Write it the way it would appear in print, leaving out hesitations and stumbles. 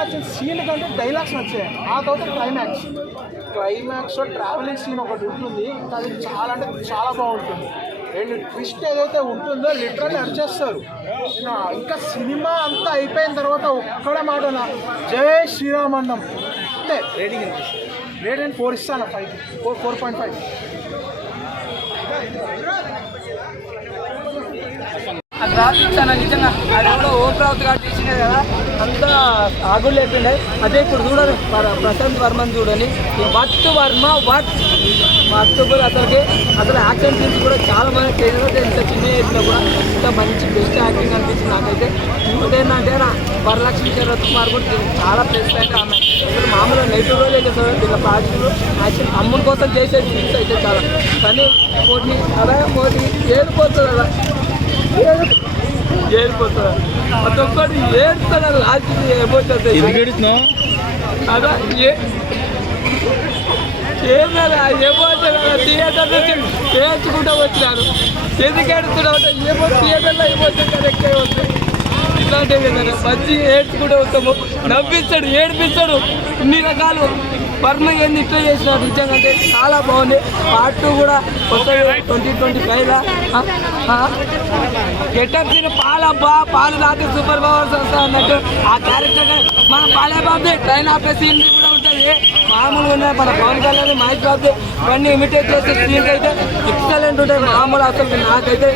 నచ్చిన సీన్ కంటే డైలాగ్స్ నచ్చాయి. ఆ తర్వాత క్లైమాక్స్లో ట్రావెలింగ్ సీన్ ఒకటి ఉంటుంది, అది చాలా అంటే చాలా బాగుంటుంది. అండ్ ట్విస్ట్ ఏదైతే ఉంటుందో లిటరల్లీ అరిచేస్తారు. ఇంకా సినిమా అంతా అయిపోయిన తర్వాత ఒక్కడే మాట జై శ్రీరామ్ అన్నం అంతే. రేటింగ్ 4 ఇస్తాను, 4.5. ఆ గ్రాఫిక్స్ అన్న నిజంగా అది కూడా ఓపెరావతి గారు తీసినది కదా, అంతా ఆగులు లేకుండే. అదే ఇప్పుడు చూడండి ప్రశాంత్ వర్మని చూడండి, వర్త్ అసలు యాక్షన్ సీన్స్ కూడా చాలా మంది చేయడం. ఇంత చిన్న ఏజ్లో కూడా ఇంత మంచి బెస్ట్ యాక్టింగ్ అనిపించింది నాకైతే. ఇంకోటి ఏంటంటే వరలక్ష్మి శరత్ కుమార్ కూడా చాలా ప్లస్ అయితే ఆమె అసలు మామూలుగా నెగిటివ్ రోజే చేస్తారు. దీంట్లో పాజిటివ్ యాక్షన్ అమ్ముల కోసం చేసే సీన్స్ అయితే చాలా. కానీ పోటీ అలాగే పోటీ ఏడిపోతుంది కదా, ఏడిపోతుంది ప్రతి ఒక్కటి ఏడుస్తాడు. లాస్ట్ ఎమోషన్ అదా ఏమన్నా ఎమోషన్ థియేటర్ నుంచి ఏడ్చుకుంటూ వచ్చినారు. ఎందుకు ఏడుస్తున్నా అంటే ఏమో థియేటర్లో ఎమోషన్ కనెక్ట్ అయి వస్తుంది. ఇట్లాంటివి ఏంటంటే మంచి ఏడ్చుకుంటూ వస్తాము, నవ్విస్తాడు, ఏడిపిస్తాడు, ఇన్ని రకాలు. వర్మ ఏంది ఇట్లా చేసినారు నిజంగా అంటే చాలా బాగుంది. పార్ట్ 2 కూడా వస్తుంది 2025లో. గెటప్ తిని పాలు రాత్రి సూపర్ పవర్స్ వస్తాయి అన్నట్టు ఆ క్యారెక్టర్ మన పాలేబాబు ట్రైన్ ఆపే సీన్ కూడా ఉంటుంది. మామూలుగా ఉన్నాయి మన పవన్ కళ్యాణ్ మహేష్ బాబు ఇవన్నీ ఇమిటేట్ చేసే సీన్స్ అయితే ఎక్సలెంట్ ఉంటాయి. మామూలు అసలు నాకైతే